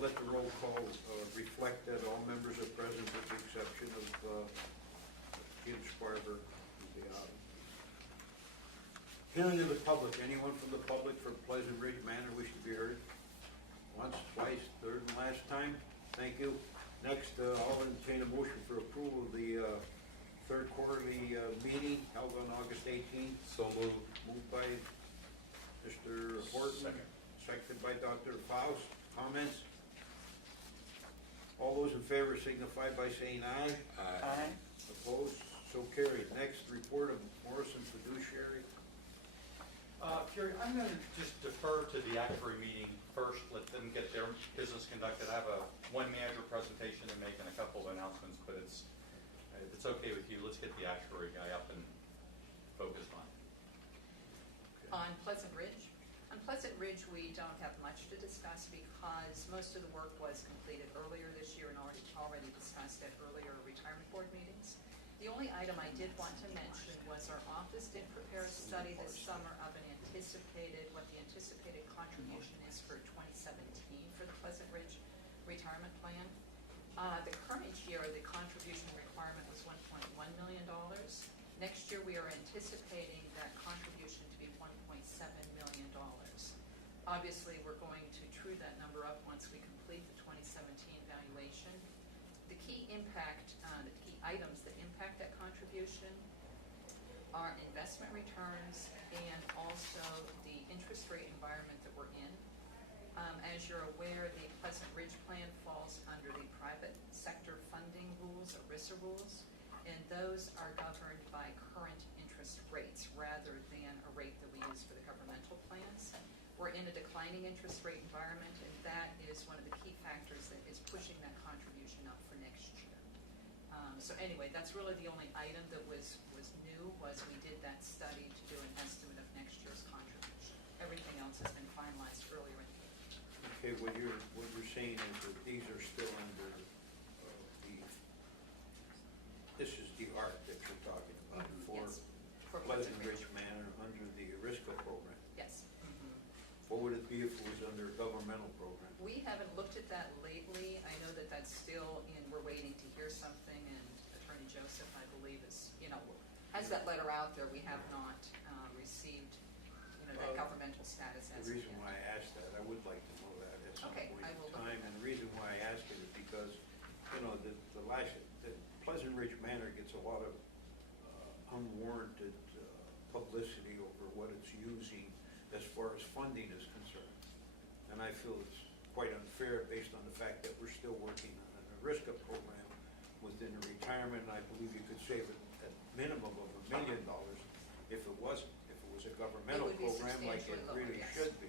let the roll call reflect that all members are present with the exception of Jim Sparber. Hearing of the public. Anyone from the public for Pleasant Ridge Manor wish to be heard? Once, twice, third and last time? Thank you. Next, I'll entertain a motion for approval of the third quarterly meeting held on August 18th. So moved. Moved by Mr. Horton. Second. Seconded by Dr. Faust. Comments? All those in favor signify by saying aye. Aye. Opposed? So carried. Next, report of Morrison fiduciary. Kerry, I'm going to just defer to the actuary meeting first, let them get their business conducted. I have one manager presentation to make and a couple of announcements, but if it's okay with you, let's get the actuary guy up and focused on. On Pleasant Ridge? On Pleasant Ridge, we don't have much to discuss because most of the work was completed earlier this year and already discussed at earlier retirement board meetings. The only item I did want to mention was our office did prepare a study this summer of what the anticipated contribution is for 2017 for the Pleasant Ridge retirement plan. The current year, the contribution requirement was $1.1 million. Next year, we are anticipating that contribution to be $1.7 million. Obviously, we're going to true that number up once we complete the 2017 valuation. The key items that impact that contribution are investment returns and also the interest rate environment that we're in. As you're aware, the Pleasant Ridge plan falls under the private sector funding rules, ERISA rules, and those are governed by current interest rates rather than a rate that we use for the governmental plans. We're in a declining interest rate environment, and that is one of the key factors that is pushing that contribution up for next year. So anyway, that's really the only item that was new, was we did that study to do an estimate of next year's contribution. Everything else has been finalized earlier in the year. Okay, what you're saying is that these are still under this is the ARC that you're talking about Yes, for Pleasant Ridge Manor under the ERISA program. Yes. What would it be if it was under a governmental program? We haven't looked at that lately. I know that that's still in, we're waiting to hear something, and Attorney Joseph, I believe, has that letter out there. We have not received, that governmental status as The reason yet. why I asked that, I would like to know that at some Okay, point I will in look time. at And the reason why I ask it is because, the Pleasant Ridge Manor gets a lot of unwarranted publicity over what it's using as far as funding is concerned. And I feel it's quite unfair based on the fact that we're still working on an ERISA program within the retirement, and I believe you could save it at minimum of $1 million if it wasn't. If it was a governmental program like it really should be.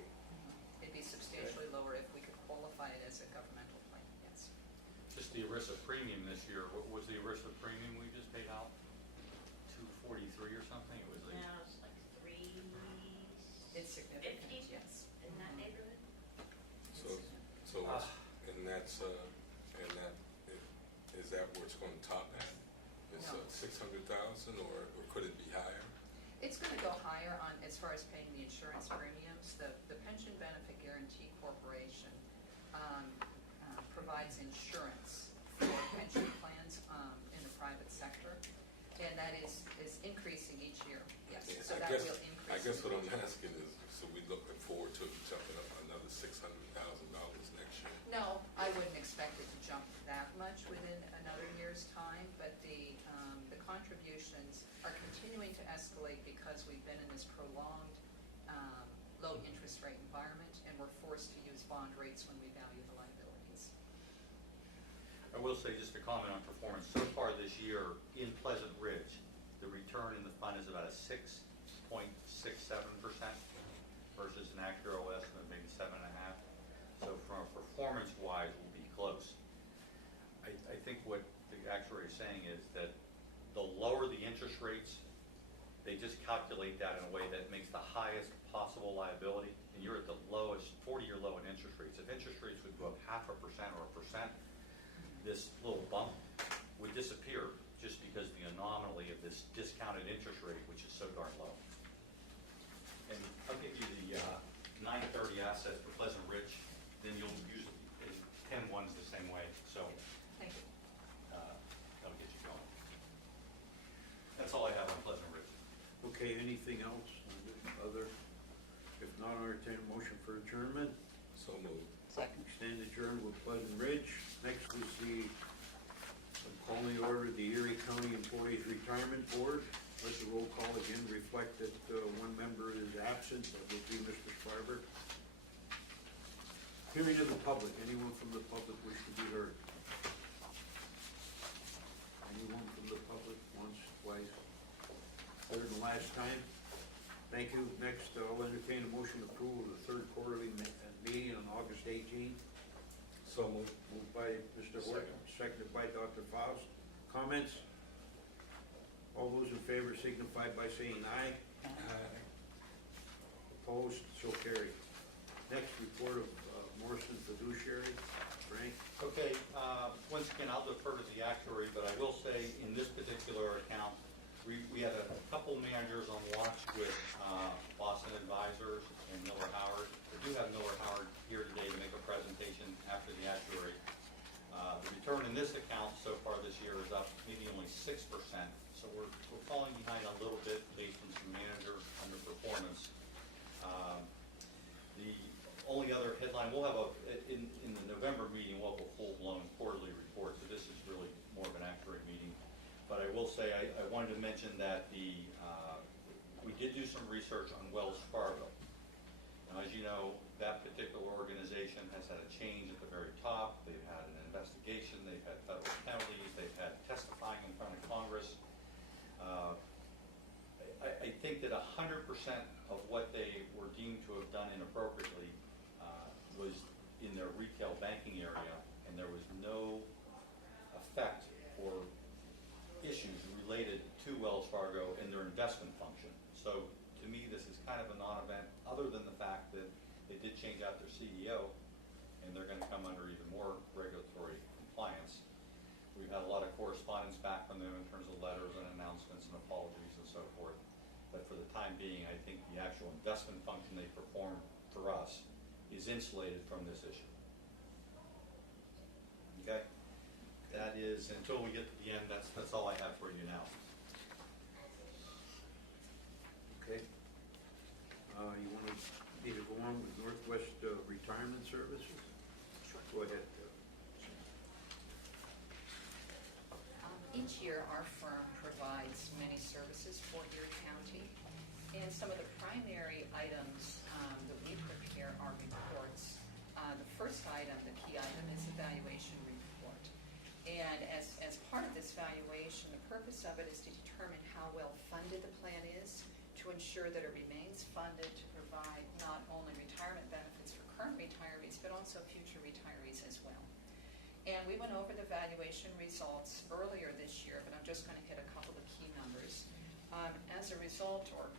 It'd be substantially lower if we could qualify it as a governmental plan, yes. Just the ERISA premium this year, what was the ERISA premium we just paid out? $243 or something? It was like, No, it's like It's significant, 50? yes. in that neighborhood. So is that where it's going to top at? It's No. 600,000, or could it be higher? It's going to go higher on as far as paying the insurance premiums. The Pension Benefit Guarantee Corporation provides insurance for pension plans in the private sector, and that is increasing each year. Yes, Yeah, so I that guess, will increase. I guess what I'm asking is, so we looking forward to jumping up another $600,000 next year? No, I wouldn't expect it to jump that much within another year's time, but the contributions are continuing to escalate because we've been in this prolonged low interest rate environment, and we're forced to use bond rates when we value the liabilities. I will say, just a comment on performance, so far this year in Pleasant Ridge, the return in the fund is about a 6.67% versus an actuarial estimate maybe 7.5%. So from a performance-wise, we'll be close. I think what the actuary is saying is that the lower the interest rates, they just calculate that in a way that makes the highest possible liability, and you're at the lowest, 40-year low in interest rates. If interest rates would go up 0.5% or 1%, this little bump would disappear just because the anomaly of this discounted interest rate, which is so darn low. And I'll give you the 930 assets for Pleasant Ridge, then you'll use entertain a motion for adjournment. So moved. Second. Stand adjourned with Pleasant Ridge. Next is the, I'm calling the order of the Erie County Employees Retirement Board. Let the roll call again reflect that one member is absent, that would be Mr. Sparber. Hearing of the public, anyone from the public wish to be heard? Anyone from the public, once, twice, third and last time? Thank you. Next, I'll entertain a motion to approve of the third quarterly meeting on August 18th. So moved. Moved by Mr. Horton, seconded by Dr. Faust. Comments? All those in favor signify by saying aye. Aye. Opposed, so carried. Next, report of Morrison fiduciary. Frank? Okay, once again, I'll defer to the actuary, but I will say in this particular account, we had a couple managers on watch with Boston Advisors and Miller Howard. I do have Miller Howard here today to make a presentation after the actuary. The return in this account so far this year is up maybe only 6%, so we're falling behind a little bit based on some manager underperformance. The only other headline, we'll have in the November meeting, we'll have a full-blown quarterly report, so this is really more of an actuary meeting. But I will say, I wanted to mention that we did do some research on Wells Fargo. Now, as you know, that particular organization has had a change at the very top. They've had an investigation, they've had federal penalties, they've had testifying in front of Congress. I think that 100% of what they were deemed to have done inappropriately was in their retail banking area, and there was no effect or issues related to Wells Fargo and their investment function. So to me, this is kind of a non-event, other than the fact that they did change out their CEO, and they're going to come under even more regulatory compliance. We've had a lot of correspondence back from them in terms of letters and announcements and apologies and so forth. But for the time being, I think the actual investment function they perform for us is insulated from this issue. Okay? That is, until we get to the end, that's all I have for you now. Okay. You want me to go on with Northwest Retirement Services? Sure. Go ahead. Each year, our firm provides many services for Erie County, and some of the primary items that we prepare are reports. The first item, the key item, is the valuation report. And as part of this valuation, the purpose of it is to determine how well funded the plan is, to ensure that it remains funded to provide not only retirement benefits for current retirees, but also future retirees as well. And we went over the valuation results earlier this year, but I'm just going to hit a couple of key numbers. As a result, or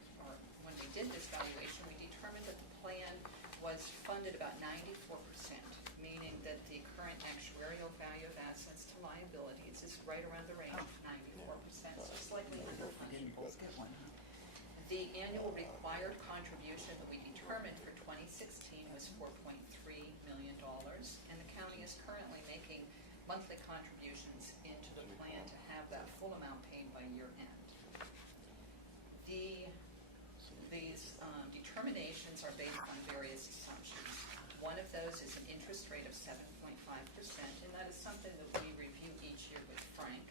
when we did this valuation, we determined that the plan was funded about 94%, meaning that the current actuarial value of assets to liabilities is right around the range of 94%, so slightly underfunded. The annual required contribution that we determined for 2016 was $4.3 million, and the county is currently making monthly contributions into the plan to have that full amount paid by year end. These determinations are based on various assumptions. One of those is an interest rate of 7.5%, and that is something that we review each year with Frank.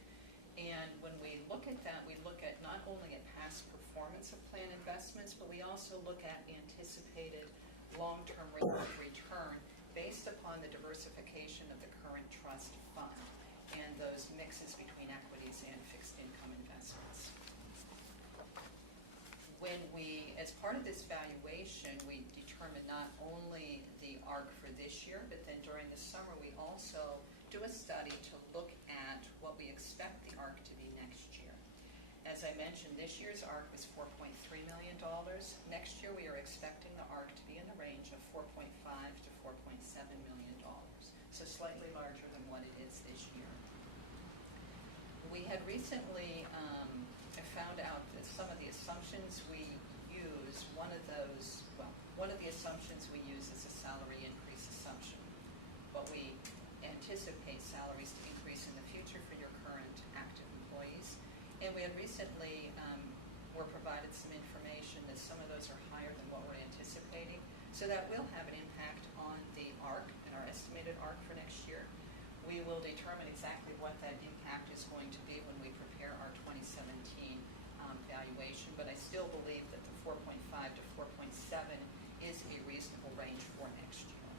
And when we look at that, we look at not only at past performance of plan investments, but we also look at anticipated long-term rate of return based upon the diversification of the current trust fund and those mixes between equities and fixed income investments. When as part of this valuation, we determined not only the ARC for this year, but then during the summer we also do a study to look at what we expect the ARC to be next year. As I mentioned, this year's ARC was $4.3 million. Next year we are expecting the ARC to be in the range of $4.5 to $4.7 million, so slightly larger than what it is this year. We had recently found out that some of the assumptions we use, one of the assumptions we use is a salary increase assumption. But we anticipate salaries to increase in the future for your current active employees. And we had recently were provided some information that some of those are higher than what we're anticipating. So that will have an impact on the ARC and our estimated ARC for next year. We will determine exactly what that impact is going to be when we prepare our 2017 valuation, but I still believe that the 4.5 to 4.7 is a reasonable range for next year.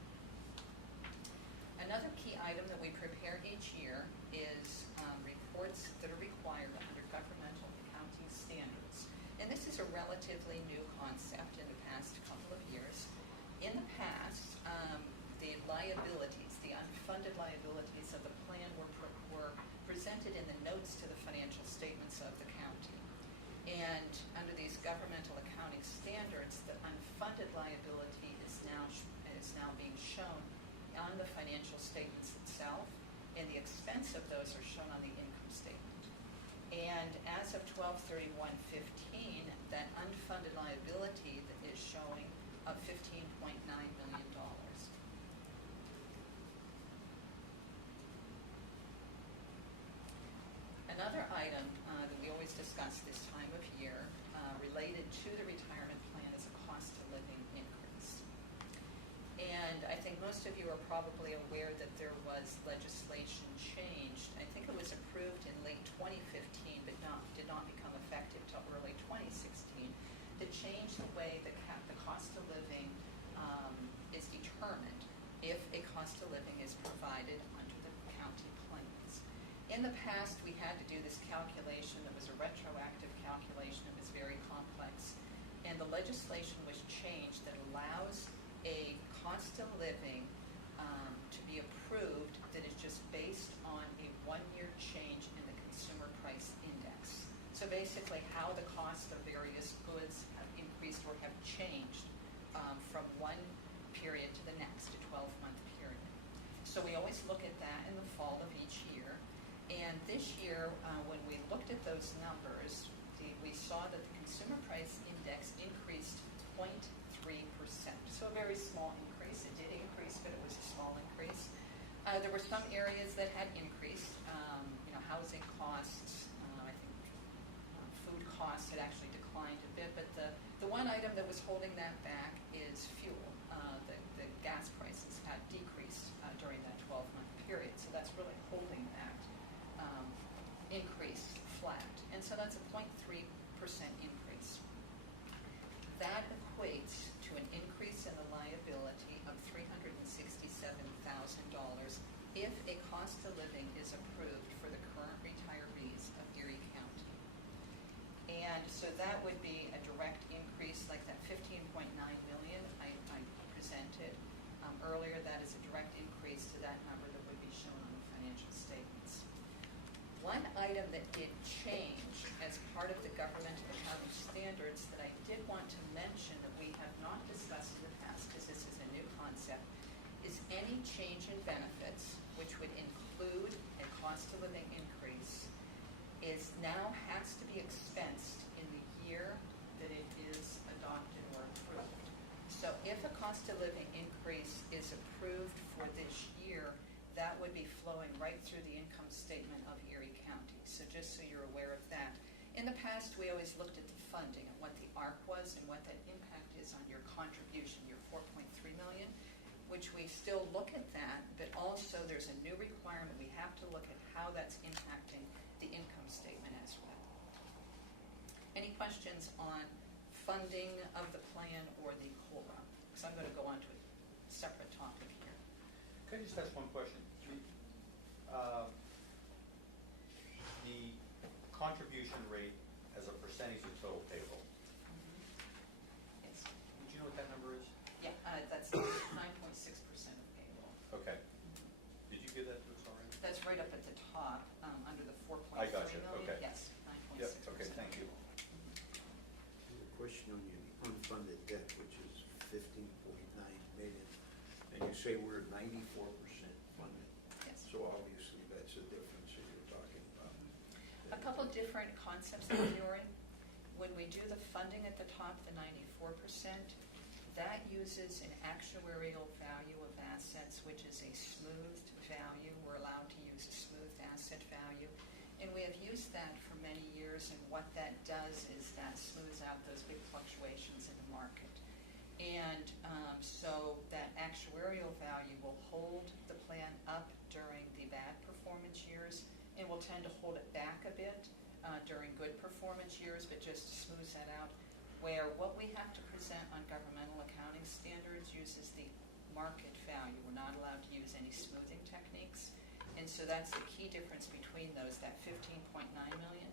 Another key item that we prepare each year is reports that are required under governmental accounting standards. And this is a relatively new concept in the past couple of years. In the past, the liabilities, the unfunded liabilities of the plan were presented in the notes to the financial statements of the county. And under these governmental accounting standards, the unfunded liability is now being shown on the financial statements itself, and the expense of those are shown on the income statement. And as of 12/31/15, that unfunded liability that is showing of $15.9 million. Another item that we always discuss this time of year related to the retirement plan is a cost of living increase. And I think most of you are probably aware that there was legislation changed. I think it was approved in late 2015, but did not become effective till early 2016, to change the way the cost of living is determined if a cost of living is provided under the county plans. In the past, we had to do this calculation. It was a retroactive calculation. It was very complex. And the legislation was changed that allows a cost of living to be approved that is just based on a one-year change in the consumer price index. So basically how the cost of various goods have increased or have changed from one period to the next, a 12-month period. So we always look at that in the fall of each year. And this year, when we looked at those numbers, we saw that the consumer price index increased 0.3%. So a very small increase. It did increase, but it was a small increase. There were some areas that had increased. Housing costs, I think food costs had actually declined a bit. But the one item that was holding that back is fuel. The gas prices had decreased during that 12-month period. So that's really holding that increase flat. And so that's a 0.3% increase. That equates to an increase in the liability of $367,000 if a cost of living is approved for the current retirees of Erie County. And so that would be a direct increase, like that $15.9 million I presented earlier. That is a direct increase to that number that would be shown on the financial statements. One item that did change as part of the governmental accounting standards that I did want to mention that we have not discussed in the past, because this is a new concept, is any change in benefits, which would include a cost of living increase, is now has to be expensed in the year that it is adopted or approved. So if a cost of living increase is approved for this year, that would be flowing right through the income statement of Erie County. So just so you're aware of that. In the past, we always looked at the funding and what the ARC was and what that impact is on your contribution, your $4.3 million, which we still look at that, but also there's a new requirement. We have to look at how that's impacting the income statement as well. Any questions on funding of the plan or the COLA? Because I'm going to go on to a separate topic here. Can I just ask one question? The contribution rate as a percentage of total payroll, Yes. would you know what that number is? Yeah, that's 9.6% of payroll. Okay. Did you give that to us already? That's right up at the top, under the 4.3 I got you, million. okay. Yes, 9.6%. Yep, okay, thank you. A question on your unfunded debt, which is $15.9 million, and you say we're 94% funded. Yes. So obviously that's the difference that you're talking about. A couple different concepts that you're in. When we do the funding at the top, the 94%, that uses an actuarial value of assets, which is a smoothed value. We're allowed to use a smoothed asset value. And we have used that for many years, and what that does is that smooths out those big fluctuations in the market. And so that actuarial value will hold the plan up during the bad performance years and will tend to hold it back a bit during good performance years, but just smooths that out. Where what we have to present on governmental accounting standards uses the market value. We're not allowed to use any smoothing techniques. And so that's the key difference between those. That 15.9 million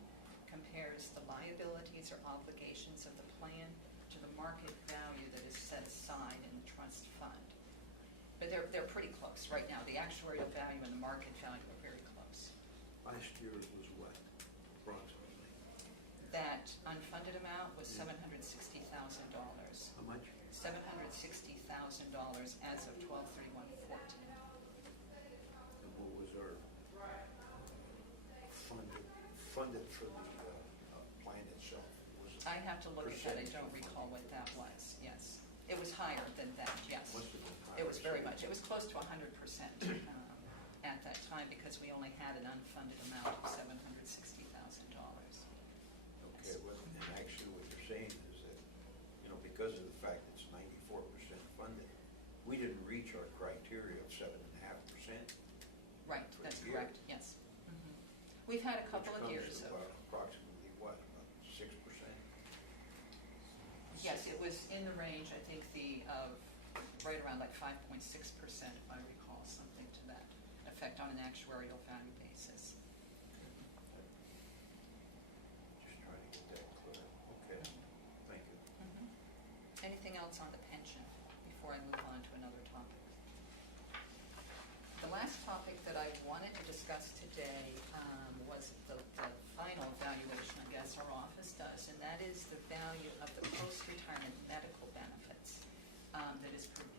compares the liabilities or obligations of the plan to the market value that is set aside in the trust fund. But they're pretty close right now. The actuarial value and the market value are very close. Last year it was what, approximately? That unfunded amount was $760,000. How much? $760,000 as of 12/31/14. And what was our funded for the plan itself? Was it I have to look at that. I percentage don't of recall what funding? that was. Yes, it was higher than that. Yes, Must have been it was higher, very so- much. It was close to 100% at that time because we only had an unfunded amount of $760,000. Okay, well, and actually what you're saying is that, because of the fact it's 94% funded, we didn't reach our criteria of 7.5%. Right, For that's the year. correct. Yes. Mhm. We've had a couple of years Which of. comes to approximately what, about 6%? Yes, it was in the range, I think, of right around like 5.6%, if I recall, something to that effect on an actuarial value basis. Just trying to get that clear. Okay, thank you. Mhm. Anything else on the pension before I move on to another topic? The last topic that I wanted to discuss today was the final evaluation, I guess, our office does, and that is the value of the post-retirement medical benefits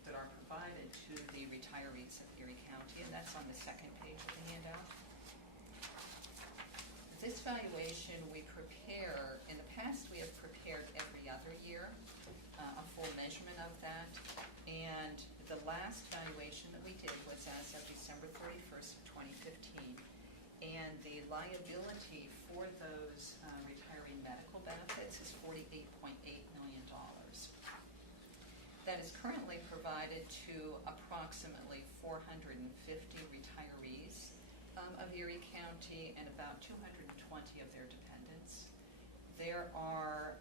that are provided to the retirees of Erie County, and that's on the second page of the handout. This valuation we prepare, in the past we have prepared every other year, a full measurement of that, and the last valuation that we did was as of December 31st, 2015, and the liability for those retiree medical benefits is $48.8 million. That is currently provided to approximately 450 retirees of Erie County and about 220 of their dependents. There are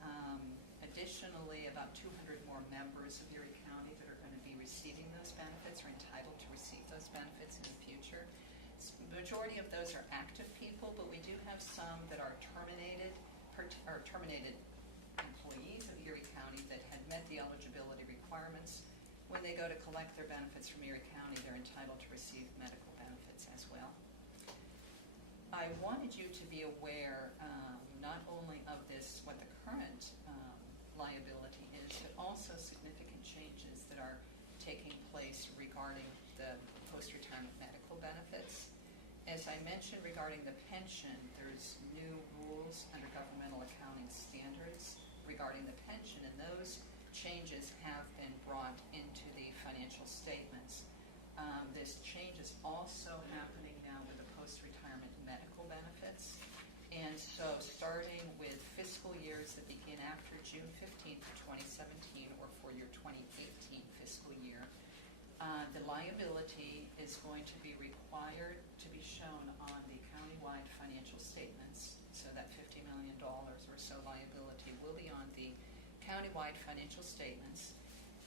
additionally about 200 more members of Erie County that are going to be receiving those benefits or entitled to receive those benefits in the future. The majority of those are active people, but we do have some that are terminated employees of Erie County that had met the eligibility requirements. When they go to collect their benefits from Erie County, they're entitled to receive medical benefits as well. I wanted you to be aware not only of this, what the current liability is, but also significant changes that are taking place regarding the post-retirement medical benefits. As I mentioned regarding the pension, there's new rules under governmental accounting standards regarding the pension, and those changes have been brought into the financial statements. This change is also happening now with the post-retirement medical benefits. And so starting with fiscal years that begin after June 15th of 2017 or for your 2018 fiscal year, the liability is going to be required to be shown on the countywide financial statements. So that $50 million or so liability will be on the countywide financial statements,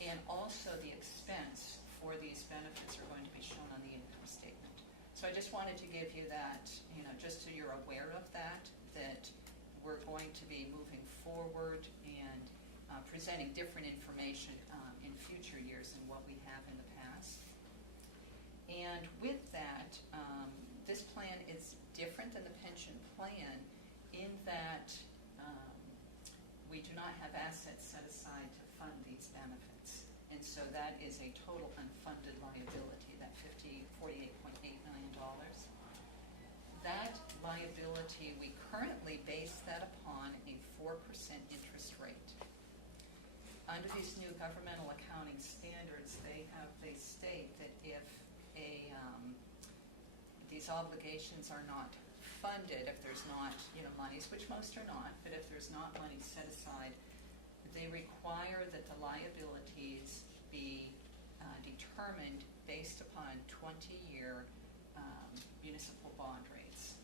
and also the expense for these benefits are going to be shown on the income statement. So I just wanted to give you that, just so you're aware of that we're going to be moving forward and presenting different information in future years than what we have in the past. And with that, this plan is different than the pension plan in that we do not have assets set aside to fund these benefits. And so that is a total unfunded liability, that $48.8 million. That liability, we currently base that upon a 4% interest rate. Under these new governmental accounting standards, they state that if these obligations are not funded, if there's not monies, which most are not, but if there's not money set aside, they require that the liabilities be determined based upon 20-year municipal bond rates,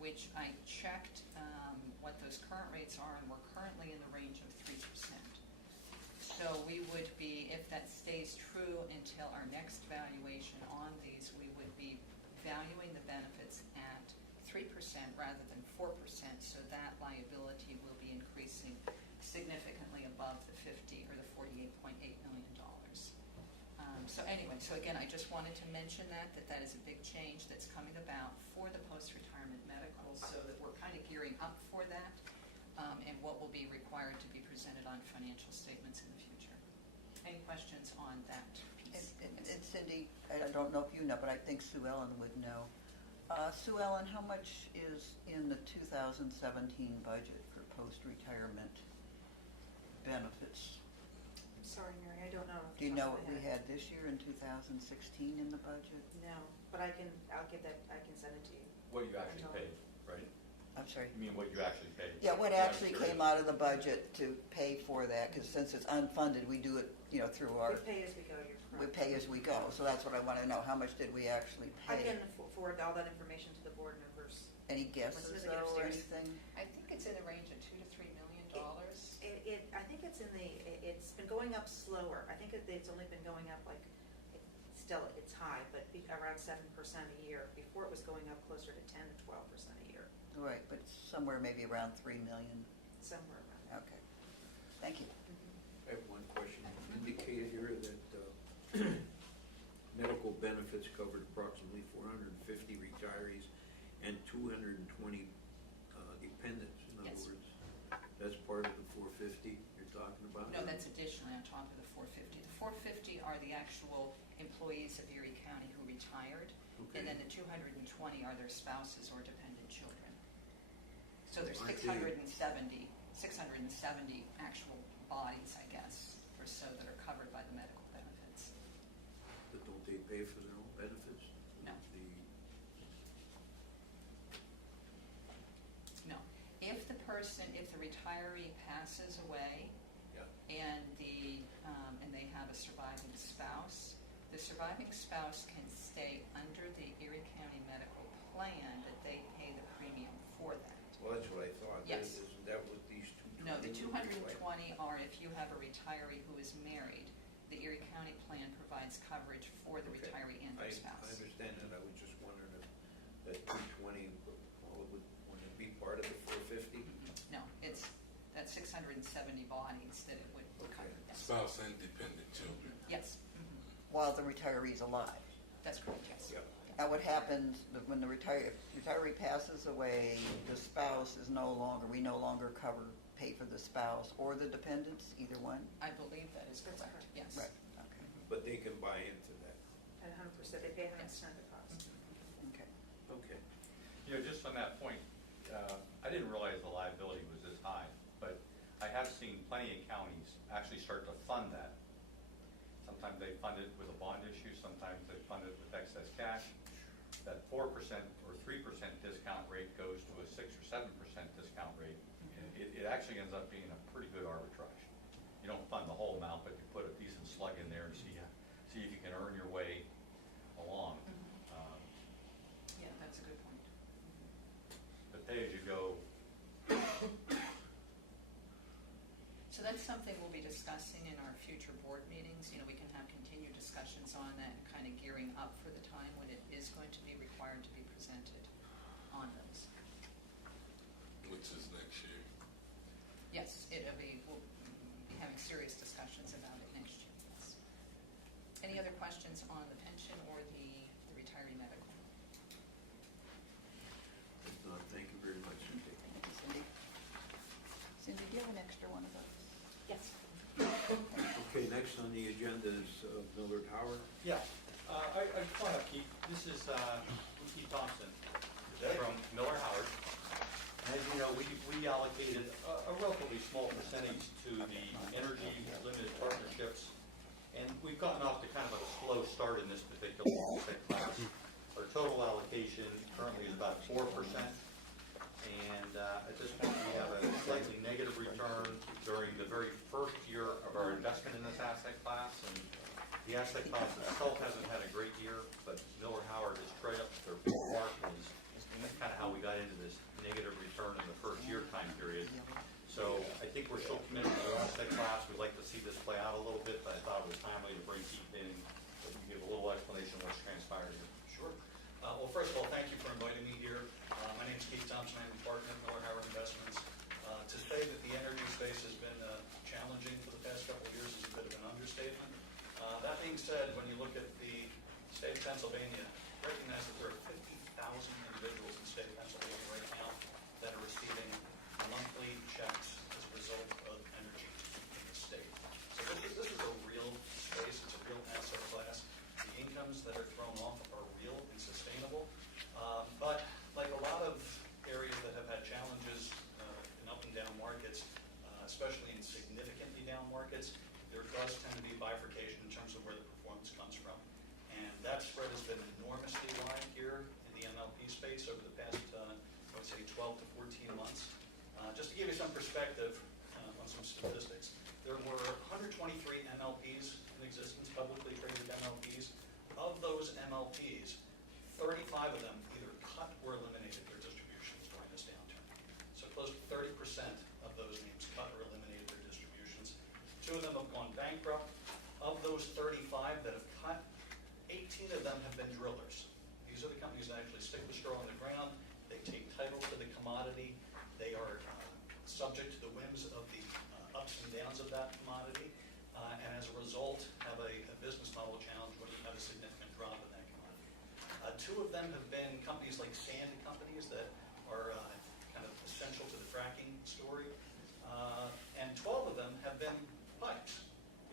which I checked what those current rates are, and we're currently in the range of 3%. So we would be, if that stays true until our next valuation on these, we would be valuing the benefits at 3% rather than 4%, so that liability will be increasing significantly above the 50 or the $48.8 million. So anyway, so again, I just wanted to mention that is a big change that's coming about for the post-retirement medical, so that we're kind of gearing up for that, and what will be required to be presented on financial statements in the future. Any questions on that piece? And Cindy, I don't know if you know, but I think Sue Ellen would know. Sue Ellen, how much is in the 2017 budget for post-retirement benefits? Sorry, Mary, I don't know. off Do the you top know of what my we head. had this year in 2016 in the budget? No, but I'll give that, I can send it to you. What you actually paid, right? I'm sorry. You mean what you actually paid? Yeah, what I'm actually curious. came out of the budget to pay for that, because since it's unfunded, we do it, through our, We pay as we go, you're we correct. pay as we go. So that's what I want to know, how much did we actually I pay? can forward all that information to the board members. Any guesses Let's get though, or upstairs. anything? I think it's in the range of $2 to $3 million. I think it's it's been going up slower. I think it's only been going up it's high, but around 7% a year. Before it was going up closer to 10 to 12% a year, Right, but somewhere maybe around 3 million. somewhere around. Okay, thank you. I have one question. You indicated here that medical benefits covered approximately 450 retirees and 220 dependents. In other Yes. words, that's part of the 450 you're talking about? No, that's additionally on top of the 450. The 450 are the actual employees of Erie County who retired, and then the 220 are their spouses or dependent children. So there's Aren't they- 670 actual bodies, I guess, or so that are covered by the medical benefits. But don't they pay for their own benefits? No. The- No. If the retiree passes away, Yeah. and they have a surviving spouse, the surviving spouse can stay under the Erie County medical plan, but they pay the premium for that. Well, that's what I thought. Yes. Isn't that what these 220? No, the would reflect? 220 are if you have a retiree who is married, the Erie County plan provides coverage for the Okay. retiree and their I spouse. understand that. I was just wondering if that 220, would it be part of the 450? No, that's 670 bodies that it would cover. Okay. Yes. Spouse and dependent children. Yes, While the retiree's alive. that's correct, yes. Yeah. Now, what happens when the retiree passes away, the spouse is we no longer pay for the spouse or the dependents, either one? I believe that is That's correct, correct. yes. Right, okay, But they can buy into that. At 100%, they pay 100% of the cost. okay. Okay. Just on that point, I didn't realize the liability was this high, but I have seen plenty of counties actually start to fund that. Sometimes they fund it with a bond issue, sometimes they fund it with excess cash. That 4% or 3% discount rate goes to a 6 or 7% discount rate. And it actually ends up being a pretty good arbitrage. You don't fund the whole amount, but you put a decent slug in there and see if you can earn your way along. Yeah, that's a good point. But pay-as-you-go. So that's something we'll be discussing in our future board meetings. We can have continued discussions on that, and kind of gearing up for the time when it is going to be required to be presented on those. Which is next year. Yes, we'll be having serious discussions about it next year, yes. Any other questions on the pension or the retiree medical? If not, thank you very much. Thank you, Cindy. Cindy, do you have an extra one of those? Yes. Okay, next on the agenda is Millard Howard. Yeah, I just want to this is Keith Thompson from Miller Howard. As you know, we allocated a relatively small percentage to the energy limited partnerships, and we've gotten off to kind of a slow start in this particular asset class. Our total allocation currently is about 4%, and at this point we have a slightly negative return during the very first the asset class itself hasn't had a great year, but Miller Howard is right up there. Barclays. That's kind of how we got into this negative return in the first year time period. So I think we're still committed to the asset class. We'd like to see this play out a little bit, but I thought it was timely to bring Keith in, so you give a little explanation of what's transpired here. Sure. Well, first of all, thank you for inviting me here. My name is Keith Thompson. I'm a partner at Miller Howard Investments. To say that the energy space has been challenging for the past couple of years is a bit of an understatement. That being said, when you look at the state of Pennsylvania, recognize that there are 50,000 individuals in the state of Pennsylvania right now that are receiving monthly checks as a result of energy in the state. So this is a real space. It's a real asset class. The incomes that are thrown off are real and sustainable. But like a lot of areas that have had challenges in up and down markets, especially in significantly down markets, there does tend to be bifurcation in terms of where the performance comes from. And that spread has been enormously wide here in the MLP space over the past, I would say, 12 to 14 months. Just to give you some perspective on some statistics, there were 123 MLPs in existence, publicly traded MLPs. Of those MLPs, 35 of them either cut or eliminated their distributions during this downturn. So close to 30% of those names cut or eliminated their distributions. 2 of them have gone bankrupt. Of those 35 that have cut, 18 of them have been drillers. These are the companies that actually stick the straw in the ground. They take title to the commodity. They are subject to the whims of the ups and downs of that commodity, and as a result have a business model challenge when you have a significant drop in that commodity. 2 of them have been companies like sand companies that are kind of essential to the fracking story, and 12 of them have been pipes.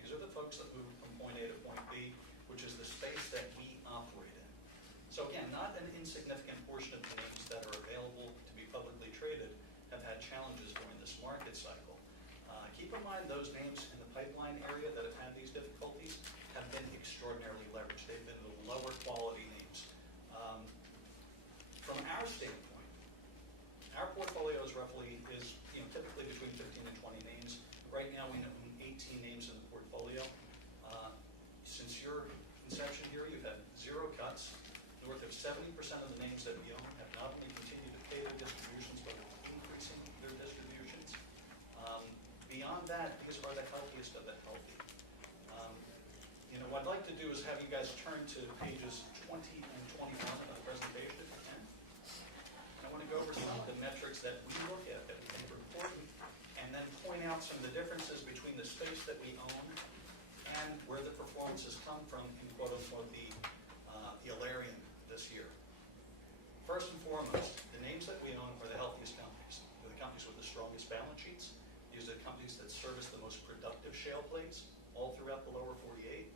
These are the folks that move from point A to point B, which is the space that we operate in. So again, not an insignificant portion of the names that are available to be publicly traded have had challenges during this market cycle. Keep in mind those names in the pipeline area that have had these difficulties have been extraordinarily leveraged. They've been the lower quality names. From our standpoint, our portfolio is typically between 15 and 20 names. Right now we own 18 names in the portfolio. Since your inception here, you've had 0 cuts. North of 70% of the names that we own have not only continued to pay their distributions, but are increasing their distributions. Beyond that, these are the healthiest of the healthy. What I'd like to do is have you guys turn to pages 20 and 21 of the presentation if you can. And I want to go over some of the metrics that we look at that we think are important, and then point out some of the differences between the space that we own and where the performance has come from in quote-unquote the Alarian this year. First and foremost, the names that we own are the healthiest companies. They're the companies with the strongest balance sheets. These are the companies that service the most productive shale plays all throughout the lower 48.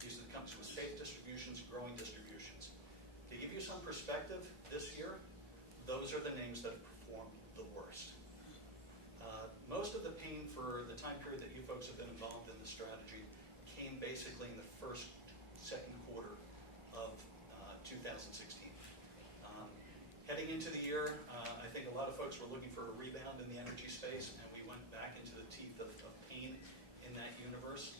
These are the companies with safe distributions, growing distributions. To give you some perspective, this year, those are the names that perform the worst. Most of the pain for the time period that you folks have been involved in the strategy came basically in the second quarter of 2016. Heading into the year, I think a lot of folks were looking for a rebound in the energy space, and we went back into the teeth of pain in that universe.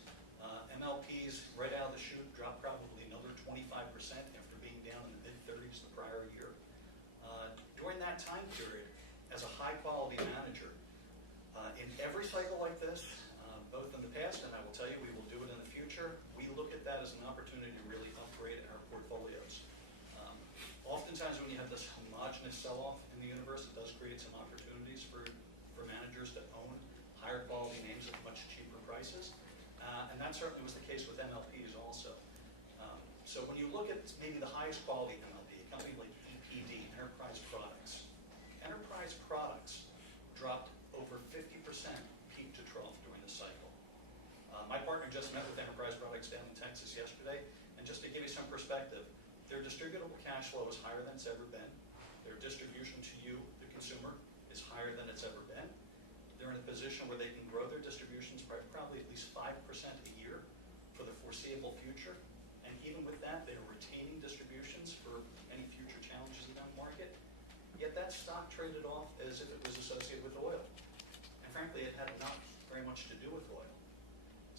MLPs right out of the chute dropped probably another 25% after being down in the mid-30s the prior year. During that time period, as a high-quality manager, in every cycle like this, both in the past and I will tell you we will do it in the future, we look at that as an opportunity to really upgrade our portfolios. Oftentimes when you have this homogenous sell-off in the universe, it does create some opportunities for managers to own higher quality names at much cheaper prices. And that certainly was the case with MLPs also. So when you look at maybe the highest quality MLP, a company like EPD, Enterprise Products. Enterprise Products dropped over 50% peak to trough during the cycle. My partner just met with Enterprise Products down in Texas yesterday, and just to give you some perspective, their distributable cash flow is higher than it's ever been. Their distribution to you, the consumer, is higher than it's ever been. They're in a position where they can grow their distributions by probably at least 5% a year for the foreseeable future. And even with that, they're retaining distributions for any future challenges in that market. Yet that stock traded off as if it was associated with oil. And frankly, it had not very much to do with oil.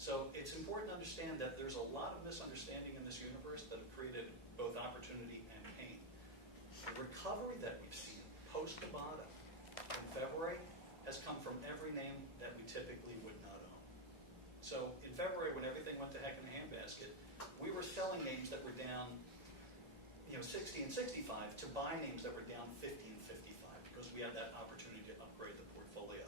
So it's important to understand that there's a lot of misunderstanding in this universe that have created both opportunity and pain. The recovery that we've seen post the bottom in February has come from every name that we typically would not own. So in February, when everything went to heck in a handbasket, we were selling names that were down 60 and 65 to buy names that were down 50 and 55 because we had that opportunity to upgrade the portfolio.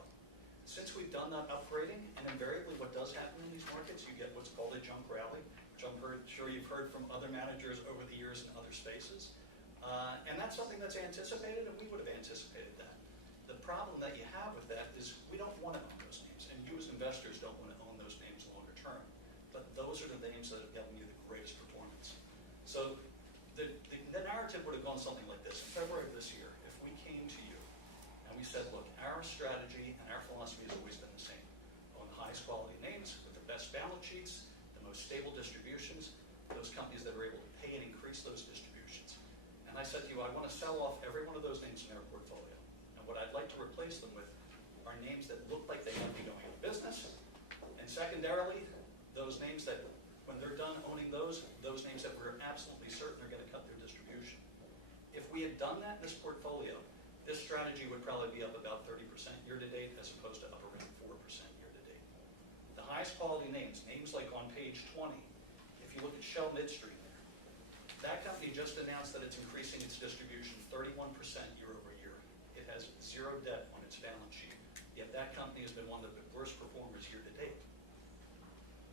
Since we've done that upgrading, and invariably what does happen in these markets, you get what's called a junk rally, which I'm sure you've heard from other managers over the years in other spaces. And that's something that's anticipated, and we would have anticipated that. The problem that you have with that is we don't want to own those names, and you as investors don't want to own those names longer term. But those are the names that have given you the greatest performance. So the narrative would have gone something like this. In February of this year, if we came to you and we said, look, our strategy and our philosophy has always been the same. Own the highest quality names with the best balance sheets, the most stable distributions, those companies that are able to pay and increase those distributions. And I said to you, I want to sell off every one of those names in our portfolio. And what I'd like to replace them with are names that look like they might be going out of business. And secondarily, those names that, when they're done owning those names that we're absolutely certain are going to cut their distribution. If we had done that in this portfolio, this strategy would probably be up about 30% year to date as opposed to up around 4% year to date. The highest quality names like on page 20, if you look at Shell Midstream there, that company just announced that it's increasing its distribution 31% year over year. It has zero debt on its balance sheet, yet that company has been one of the worst performers year to date.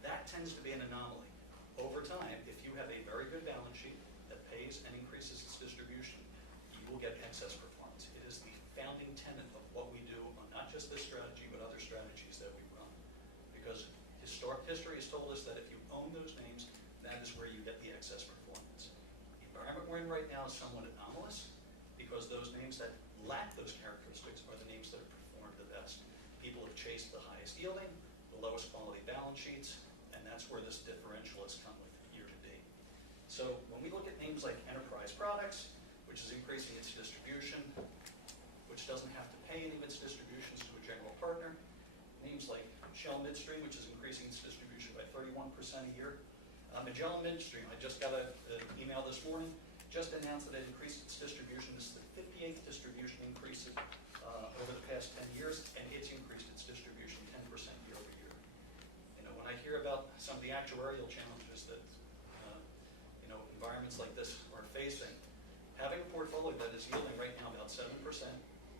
That tends to be an anomaly. Over time, if you have a very good balance sheet that pays and increases its distribution, you will get excess performance. It is the founding tenet of what we do on not just this strategy, but other strategies that we run. Because history has told us that if you own those names, that is where you get the excess performance. The environment we're in right now is somewhat anomalous because those names that lack those characteristics are the names that have performed the best. People have chased the highest yielding, the lowest quality balance sheets, and that's where this differential has come with year to date. So when we look at names like Enterprise Products, which is increasing its distribution, which doesn't have to pay any of its distributions to a general partner, names like Shell Midstream, which is increasing its distribution by 31% a year. Magellan Midstream, I just got an email this morning, just announced that it increased its distribution. This is the 58th distribution increase over the past 10 years, and it's increased its distribution 10% year over year. When I hear about some of the actuarial challenges that environments like this are facing, having a portfolio that is yielding right now about 7%,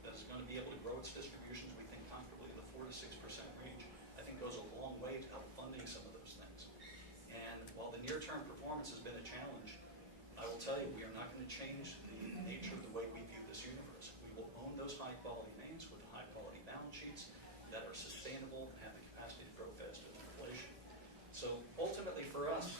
that is going to be able to grow its distributions, we think comfortably in the 4 to 6% range, I think goes a long way to help funding some of those things. And while the near-term performance has been a challenge, I will tell you, we are not going to change the nature of the way we view this universe. We will own those high-quality names with high-quality balance sheets that are sustainable and have the capacity to grow faster than inflation. So ultimately for us,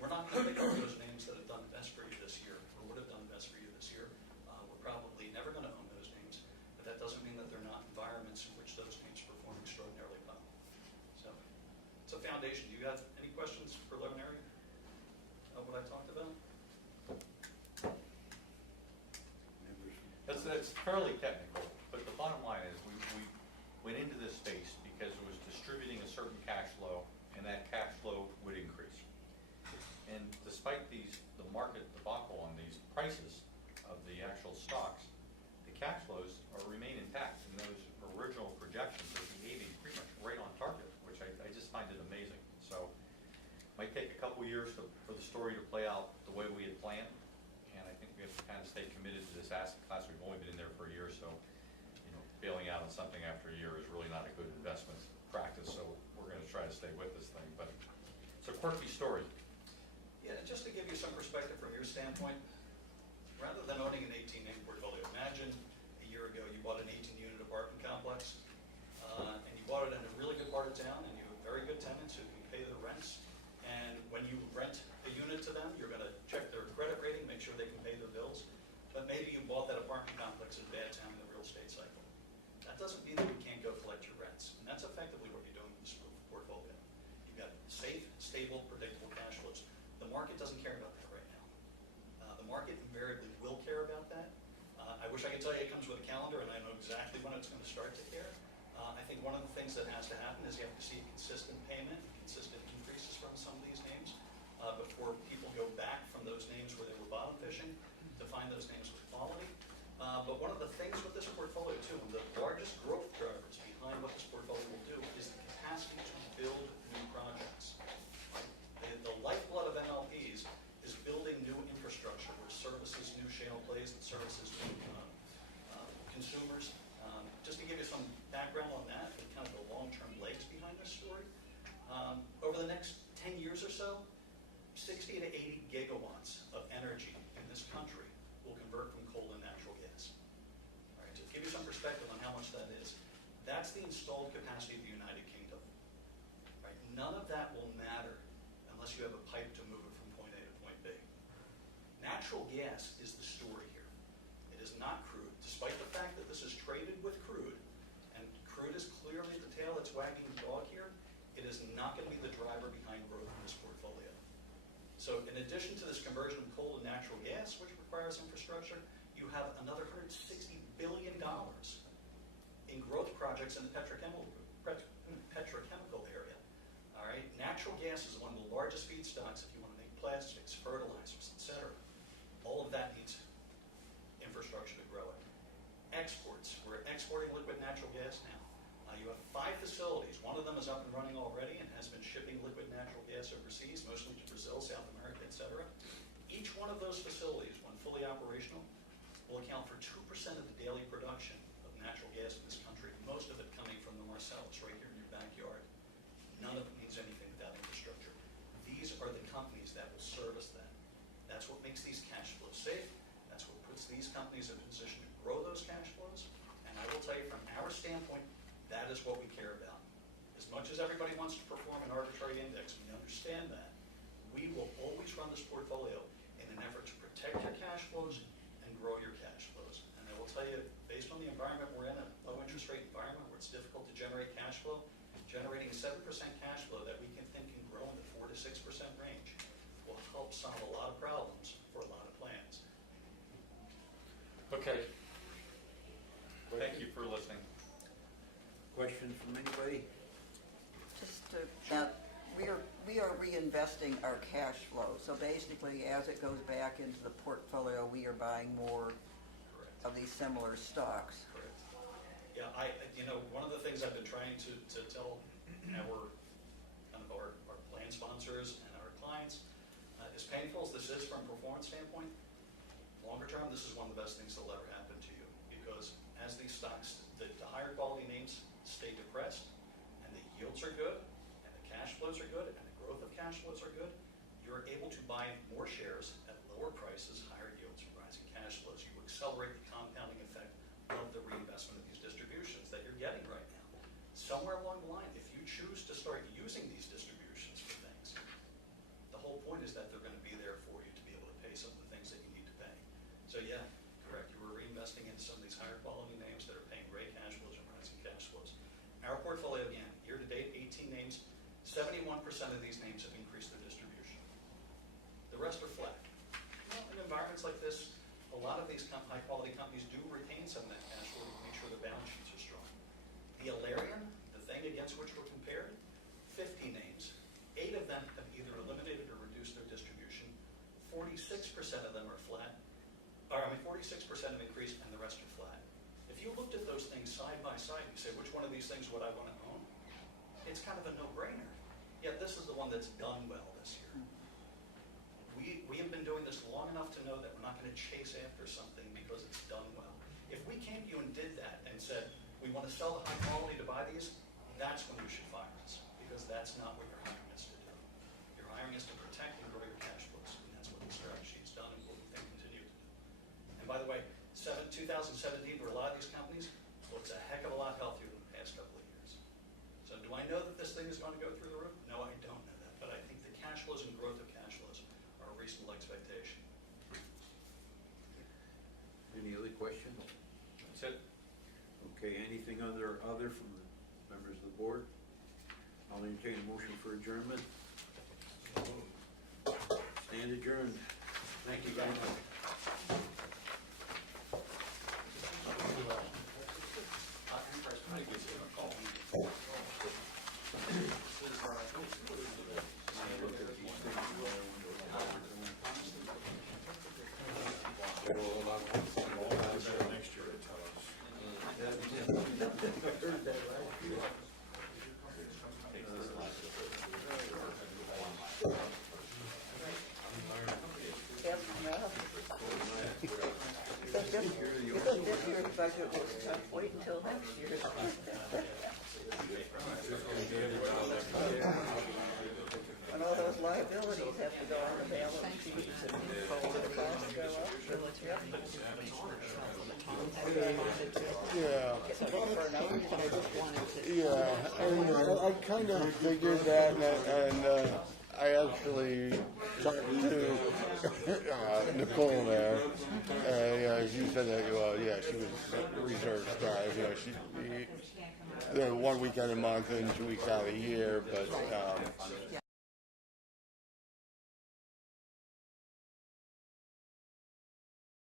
we're not going to pick up those names that have done the best for you this year or would have done the best for you this year. We're probably never going to own those names, but that doesn't mean that they're not environments in which those names perform extraordinarily well. So it's a foundation. Do you have any questions preliminary of what I talked about? That's fairly technical, but the bottom line is we went into this space because it was distributing a certain cash flow, and that cash flow would increase. And despite the market debacle on these prices of the actual stocks, the cash flows remain intact, and those original projections are behaving pretty much right on target, which I just find it amazing. So it might take a couple years for the story to play out the way we had planned, and I think we have to kind of stay committed to this asset class. We've only been in there for a year, so bailing out on something after a year is really not a good investment practice, so we're going to try to stay with this thing. But it's a quirky story. Yeah, just to give you some perspective from your standpoint, rather than owning an 18-name portfolio, imagine a year ago you bought an 18-unit apartment complex, and you bought it in a really good part of town, and you have very good tenants who can pay their rents. And when you rent a unit to them, you're going to check their credit rating, make sure they can pay their bills. But maybe you bought that apartment complex in a bad time in the real estate cycle. That doesn't mean that you can't go collect your rents. And that's effectively what you're doing in this portfolio. You've got safe, stable, predictable cash flows. The market doesn't care about that right now. The market invariably will care about that. I wish I could tell you it comes with a calendar and I know exactly when it's going to start to care. I think one of the things that has to happen is you have to see consistent payment, consistent increases from some of these names before people go back from those names where they were bottom fishing to find those names with quality. But one of the things with this portfolio too, and the largest growth drivers behind what this portfolio will do is the capacity to build new projects. The lifeblood of MLPs is building new infrastructure which services new shale plays and services new consumers. Just to give you some background on that, and kind of the long-term legs behind this story, over the next 10 years or so, 60 to 80 gigawatts of energy in this country will convert from coal to natural gas. All right, to give you some perspective on how much that is, that's the installed capacity of the United Kingdom. Right? None of that will matter unless you have a pipe to move it from point A to point B. Natural gas is the story here. It is not crude. Despite the fact that this is traded with crude, and crude is clearly the tail that's wagging the dog here, it is not going to be the driver behind growth in this portfolio. So in addition to this conversion of coal to natural gas, which requires infrastructure, you have another $160 billion in growth projects in the petrochemical area. All right, natural gas is one of the largest feedstocks if you want to make plastics, fertilizers, etc. All of that needs infrastructure to grow it. Exports, we're exporting liquid natural gas now. You have 5 facilities. One of them is up and running already and has been shipping liquid natural gas overseas, mostly to Brazil, South America, etc. Each one of those facilities, when fully operational, will account for 2% of the daily production of natural gas in this country, most of it coming from the Marcellus, right here in your backyard. None of it means anything without infrastructure. These are the companies that will service that. That's what makes these cash flows safe. That's what puts these companies in a position to grow those cash flows. And I will tell you, from our standpoint, that is what we care about. As much as everybody wants to perform an arbitrary index, we understand that. We will always run this portfolio in an effort to protect your cash flows and grow your cash flows. And I will tell you, based on the environment we're in, a low interest rate environment where it's difficult to generate cash flow, generating a 7% cash flow that we can think can grow in the 4 to 6% range will help solve a lot of problems for a lot of plans. Okay. Thank you for listening. Questions from anybody? Just now, we are reinvesting our cash flow. So basically, as it goes back into the portfolio, we are buying more Correct. of these similar stocks. Correct. Yeah, one of the things I've been trying to tell our plan sponsors and our clients, as painful as this is from a performance standpoint, longer term, this is one of the best things that'll ever happen to you, because as these stocks, the higher quality names stay depressed, and the yields are good, and the cash flows are good, and the growth of cash flows are good, you're able to buy more shares at lower prices, higher yields, and rising cash flows. You accelerate the compounding effect of the reinvestment of these distributions that you're getting right now. Somewhere along the line, if you choose to start using these distributions for things, the whole point is that they're going to be there for you to be able to pay some of the things that you need to pay. So yeah, correct, you were reinvesting into some of these higher quality names that are paying great cash flows and rising cash flows. Our portfolio, again, year to date, 18 names, 71% of these names have increased their distribution. The rest are flat. Well, in environments like this, a lot of these high quality companies do retain some of that cash flow to make sure their balance sheets are strong. The Alarian, the thing against which we're compared, 50 names, 8 of them have either eliminated or reduced their distribution. 46% of them are flat, 46% have increased and the rest are flat. If you looked at those things side by side and you say, which one of these things would I want to own? It's kind of a no-brainer. Yet this is the one that's done well this year. We have been doing this long enough to know that we're not going to chase after something because it's done well. If we came to you and did that and said, we want to sell the high quality to buy these, that's when you should fire us, because that's not what you're hiring us to do. You're hiring us to protect and grow your cash flows, and that's what the strategy has done and will continue to do. And by the way, 2017, for a lot of these companies, looks a heck of a lot healthier than the past couple of years. So do I know that this thing is going to go through the roof? No, I don't know that, but I think the cash flows and growth of cash flows are a reasonable expectation. Any other questions? That's it. Okay, anything other from the members of the board? I'll entertain a motion for adjournment. Stand adjourned. Thank you very much. I think it's going to call. Next year, it's Yep, no. You thought this year's budget was tough, wait until next year's. When all those liabilities have to go on the balance sheets and the costs go up. Yep. Yeah, Getting ready for another one. yeah, and I kind of figured that, and I actually talked to Nicole there, and she said that, well, yeah, she was a reserve scribe, they're 1 weekend a month and 2 weeks out of the year, but,